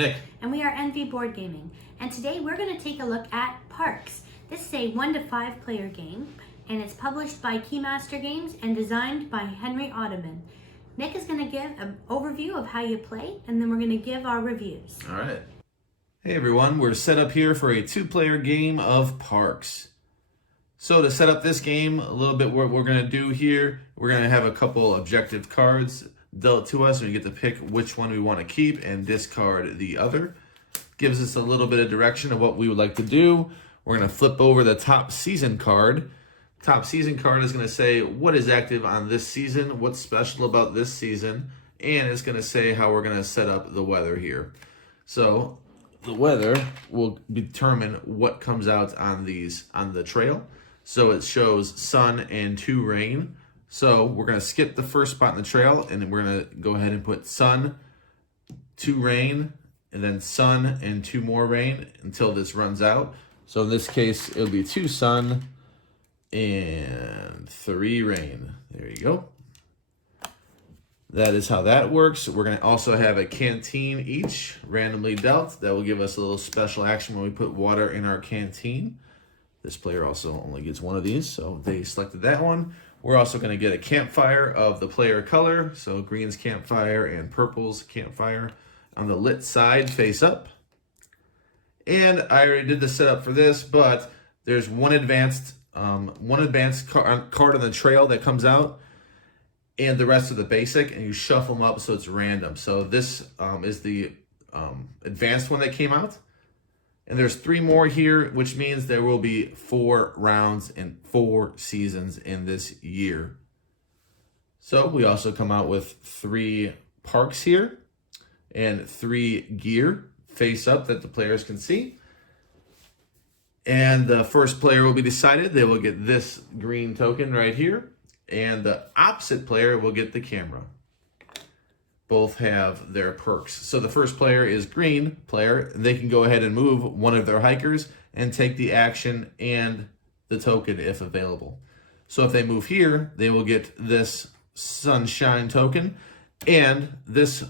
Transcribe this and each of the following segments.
Nick. And we are NV Board Gaming. And today we're going to take a look at Parks. This is a 1 to 5 player game, and it's published by Keymaster Games and designed by Henry Ottoman. Nick is going to give an overview of how you play, and then we're going to give our reviews. All right. Hey everyone, we're set up here for a 2-player game of Parks. So to set up this game, a little bit what we're going to do here, we're going to have a couple objective cards dealt to us, and we get to pick which one we want to keep and discard the other. Gives us a little bit of direction of what we would like to do. We're going to flip over the top season card. Top season card is going to say what is active on this season, what's special about this season, and it's going to say how we're going to set up the weather here. So the weather will determine what comes out on the trail. So it shows sun and 2 rain. So we're going to skip the first spot in the trail, and then we're going to go ahead and put sun, 2 rain, and then sun and 2 more rain until this runs out. So in this case, it'll be 2 sun and 3 rain. There you go. That is how that works. We're going to also have a canteen each, randomly dealt. That will give us a little special action when we put water in our canteen. This player also only gets one of these, so they selected that one. We're also going to get a campfire of the player color, so green's campfire and purple's campfire on the lit side face up. And I already did the setup for this, but there's one advanced card on the trail that comes out, and the rest of the basic, and you shuffle them up so it's random. So this is the advanced one that came out. And there's 3 more here, which means there will be 4 rounds and 4 seasons in this year. So we also come out with 3 parks here and 3 gear face up that the players can see. And the first player will be decided. They will get this green token right here. And the opposite player will get the camera. Both have their perks. So the first player is green player. They can go ahead and move one of their hikers and take the action and the token if available. So if they move here, they will get this sunshine token and this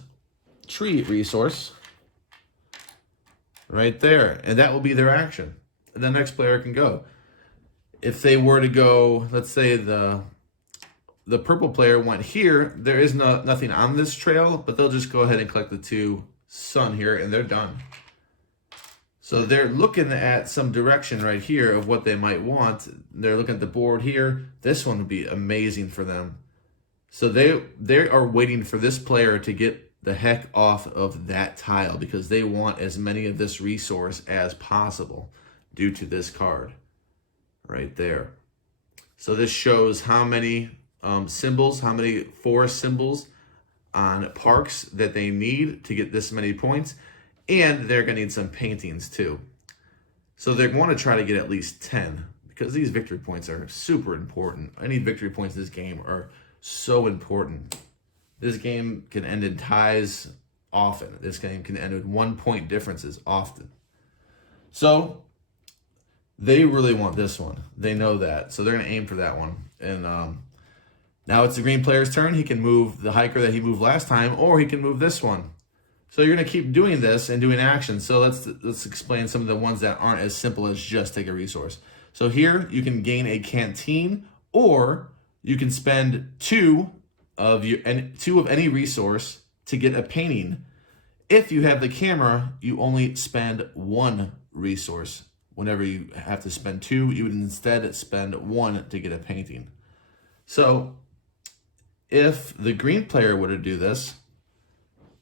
tree resource right there. And that will be their action. And the next player can go. If they were to go, let's say the purple player went here, there is nothing on this trail, but they'll just go ahead and collect the 2 sun here, and they're done. So they're looking at some direction right here of what they might want. They're looking at the board here. This one would be amazing for them. So they are waiting for this player to get the heck off of that tile because they want as many of this resource as possible due to this card right there. So this shows how many symbols, how many forest symbols on parks that they need to get this many points, and they're going to need some paintings too. So they want to try to get at least 10 because these victory points are super important. Any victory points in this game are so important. This game can end in ties often. This game can end with 1-point differences often. So they really want this one. They know that, so they're going to aim for that one. And now it's the green player's turn. He can move the hiker that he moved last time, or he can move this one. So you're going to keep doing this and doing actions. So let's explain some of the ones that aren't as simple as just take a resource. So here you can gain a canteen, or you can spend 2 of any resource to get a painting. If you have the camera, you only spend 1 resource. Whenever you have to spend 2, you would instead spend 1 to get a painting. So if the green player were to do this,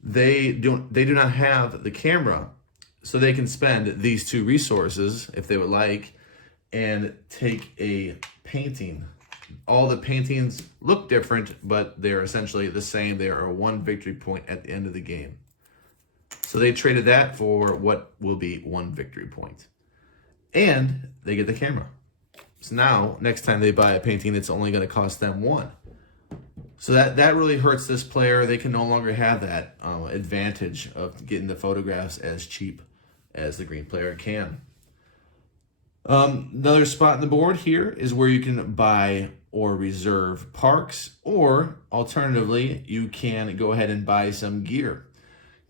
they do not have the camera, so they can spend these 2 resources if they would like and take a painting. All the paintings look different, but they're essentially the same. They are 1 victory point at the end of the game. So they traded that for what will be 1 victory point. And they get the camera. So now, next time they buy a painting, it's only going to cost them 1. So that really hurts this player. They can no longer have that advantage of getting the photographs as cheap as the green player can. Another spot on the board here is where you can buy or reserve parks, or alternatively, you can go ahead and buy some gear.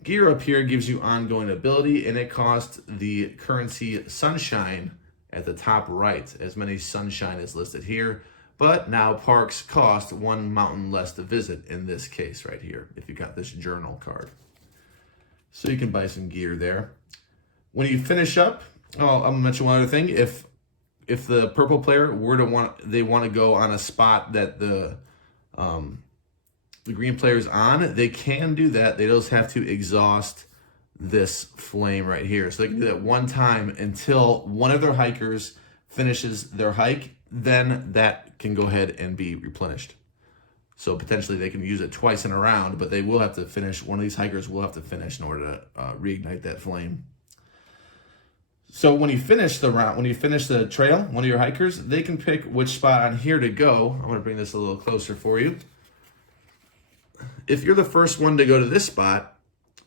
gear up here gives you ongoing ability, and it costs the currency sunshine at the top right. As many sunshine is listed here, but now parks cost 1 mountain less to visit in this case right here if you got this journal card. So you can buy some gear there. When you finish up, I'm gonna mention one other thing. If the purple player were to want to go on a spot that the green player's on, they can do that. They just have to exhaust this flame right here. So they can do that one time until one of their hikers finishes their hike, then that can go ahead and be replenished. So potentially they can use it twice in a round, but they will have to finish, one of these hikers will have to finish in order to reignite that flame. So when you finish the round, when you finish the trail, one of your hikers, they can pick which spot on here to go. I'm gonna bring this a little closer for you. If you're the first one to go to this spot,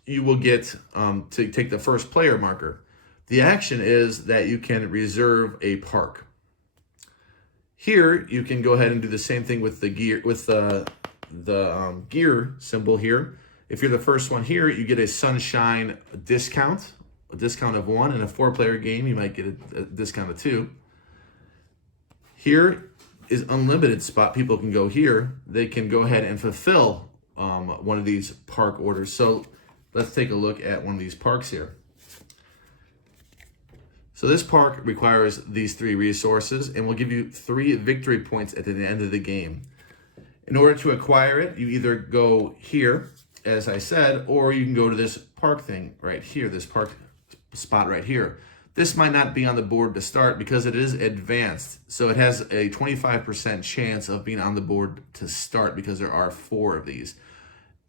you will get to take the first player marker. The action is that you can reserve a park. Here, you can go ahead and do the same thing with the gear, with the gear symbol here. If you're the first one here, you get a sunshine discount, a discount of 1. In a 4-player game, you might get a discount of 2. Here is unlimited spot. People can go here. They can go ahead and fulfill one of these park orders. So let's take a look at one of these parks here. So this park requires these 3 resources and will give you 3 victory points at the end of the game. In order to acquire it, you either go here, as I said, or you can go to this park thing right here, this park spot right here. This might not be on the board to start because it is advanced. So it has a 25% chance of being on the board to start because there are 4 of these.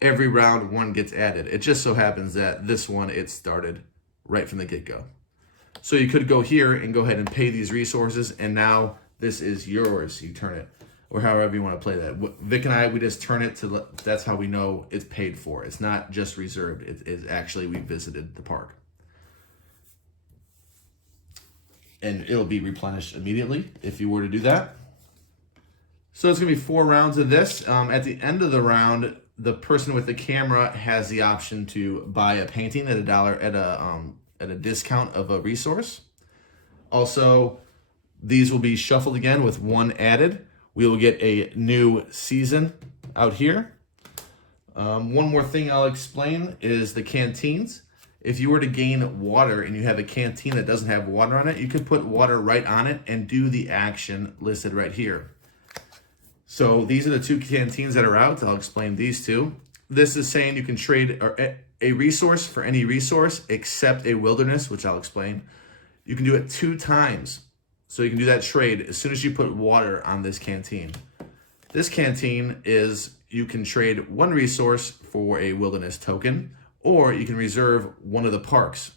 Every round 1 gets added. It just so happens that this one, it started right from the get-go. So you could go here and go ahead and pay these resources, and now this is yours. You turn it, or however you want to play that. Vic and I, we just turn it to, that's how we know it's paid for. It's not just reserved. It is actually, we visited the park. And it'll be replenished immediately if you were to do that. So it's gonna be 4 rounds of this. At the end of the round, the person with the camera has the option to buy a painting at $1 at a discount of a resource. Also, these will be shuffled again with 1 added. We will get a new season out here. One more thing I'll explain is the canteens. If you were to gain water and you have a canteen that doesn't have water on it, you could put water right on it and do the action listed right here. So these are the 2 canteens that are out. I'll explain these 2. This is saying you can trade a resource for any resource except a wilderness, which I'll explain. You can do it 2 times. So you can do that trade as soon as you put water on this canteen. This canteen is, you can trade 1 resource for a wilderness token, or you can reserve one of the parks.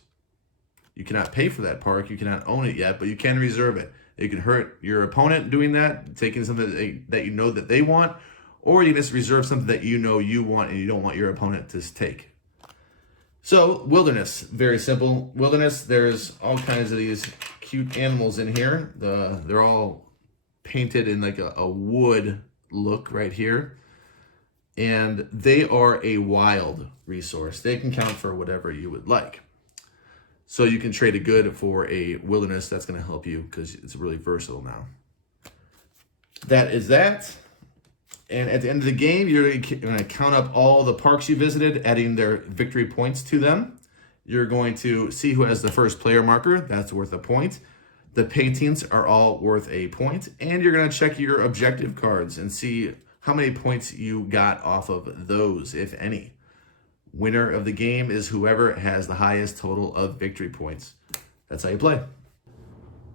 You cannot pay for that park, you cannot own it yet, but you can reserve it. You can hurt your opponent doing that, taking something that you know that they want, or you just reserve something that you know you want and you don't want your opponent to take. So, wilderness, very simple. Wilderness, there's all kinds of these cute animals in here. They're all painted in like a wood look right here. And they are a wild resource. They can count for whatever you would like. So you can trade a good for a wilderness. That's going to help you because it's really versatile now. That is that. And at the end of the game, you're going to count up all the parks you visited, adding their victory points to them. You're going to see who has the first player marker. That's worth a point. The paintings are all worth a point. And you're going to check your objective cards and see how many points you got off of those, if any. Winner of the game is whoever has the highest total of victory points. That's how you play.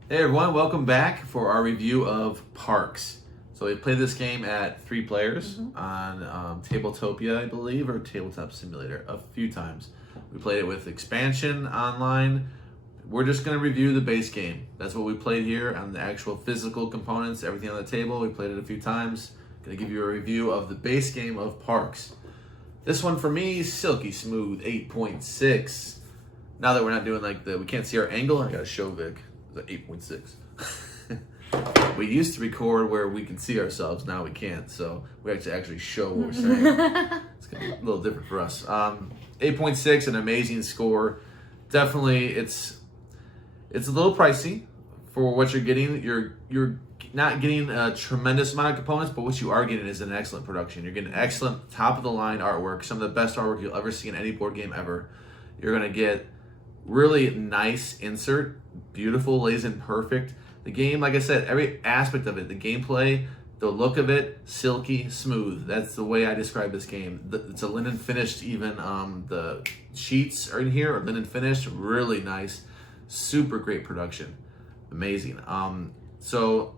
Hey everyone, welcome back for our review of Parks. So we played this game at 3 players on Tabletopia, I believe, or Tabletop Simulator a few times. We played it with expansion online. We're just going to review the base game. That's what we played here on the actual physical components, everything on the table. We played it a few times. Going to give you a review of the base game of Parks. This one for me, silky smooth, 8.6. Now that we're not doing like we can't see our angle, I got to show Vic. It's 8.6. We used to record where we can see ourselves, now we can't. So we have to actually show what we're saying. It's going to be a little different for us. 8.6, an amazing score. Definitely, it's a little pricey for what you're getting. You're not getting a tremendous amount of components, but what you are getting is an excellent production. You're getting excellent top of the line artwork, some of the best artwork you'll ever see in any board game ever. You're gonna get really nice insert, beautiful, lays in perfect. The game, like I said, every aspect of it, the gameplay, the look of it, silky, smooth. That's the way I describe this game. It's a linen finished, even the sheets are in here are linen finished, really nice, super great production, amazing. So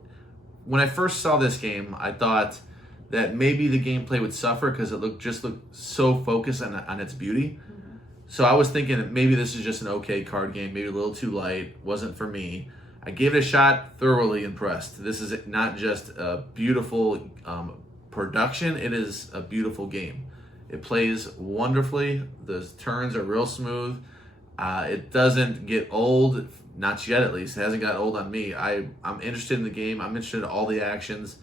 when I first saw this game, I thought that maybe the gameplay would suffer because it looked so focused on its beauty. So I was thinking that maybe this is just an okay card game, maybe a little too light, wasn't for me. I gave it a shot, thoroughly impressed. This is not just a beautiful production, it is a beautiful game. It plays wonderfully, the turns are real smooth. It doesn't get old, not yet at least. It hasn't got old on me. I'm interested in the game, I'm interested in all the actions.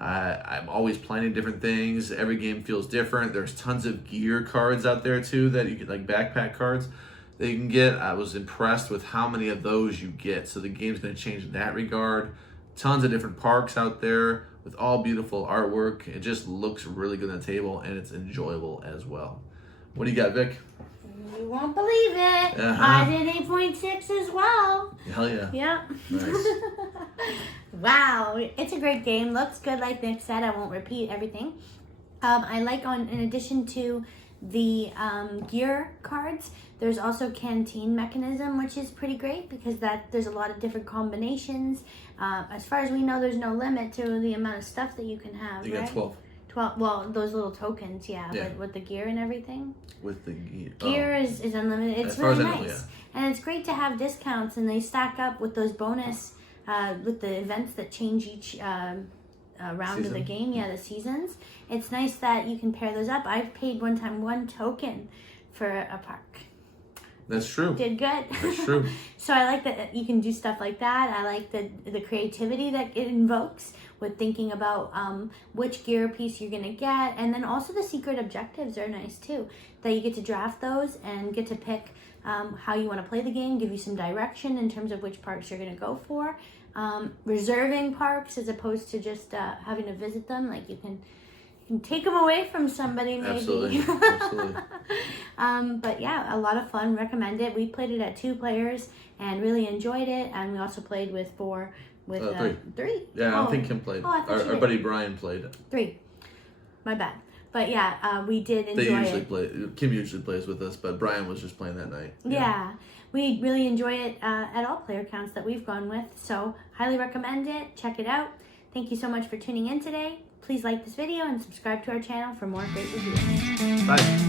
I'm always planning different things. Every game feels different. There's tons of gear cards out there too that you get, like backpack cards that you can get. I was impressed with how many of those you get. So the game's going to change in that regard. Tons of different parks out there with all beautiful artwork. It just looks really good on the table and it's enjoyable as well. What do you got, Vic? You won't believe it. I did 8.6 as well. Hell yeah. Yep. Nice. Wow, it's a great game. Looks good, like Nick said. I won't repeat everything. I like in addition to the gear cards, there's also canteen mechanism, which is pretty great because there's a lot of different combinations. As far as we know, there's no limit to the amount of stuff that you can have. You got 12. 12. Well, those little tokens, yeah. But with the gear and everything. With the gear. Gear is unlimited. It's really nice. And it's great to have discounts, and they stack up with those bonus, with the events that change each round of the game. Yeah, the seasons. It's nice that you can pair those up. I've paid one time 1 token for a park. That's true. Did good. That's true. So I like that you can do stuff like that. I like the creativity that it invokes with thinking about which gear piece you're going to get. And then also the secret objectives are nice too. That you get to draft those and get to pick how you want to play the game, give you some direction in terms of which parks you're going to go for. Reserving parks as opposed to just having to visit them. Like you can take them away from somebody maybe. Absolutely. Absolutely. But yeah, a lot of fun. Recommend it. We played it at 2 players and really enjoyed it. And we also played with 3. 3? Yeah, I don't think Kim played. Our buddy Brian played. 3. My bad. But yeah, we did enjoy it. Kim usually plays with us, but Brian was just playing that night. Yeah. We really enjoy it at all player counts that we've gone with. So highly recommend it. Check it out. Thank you so much for tuning in today. Please like this video and subscribe to our channel for more great reviews. Bye.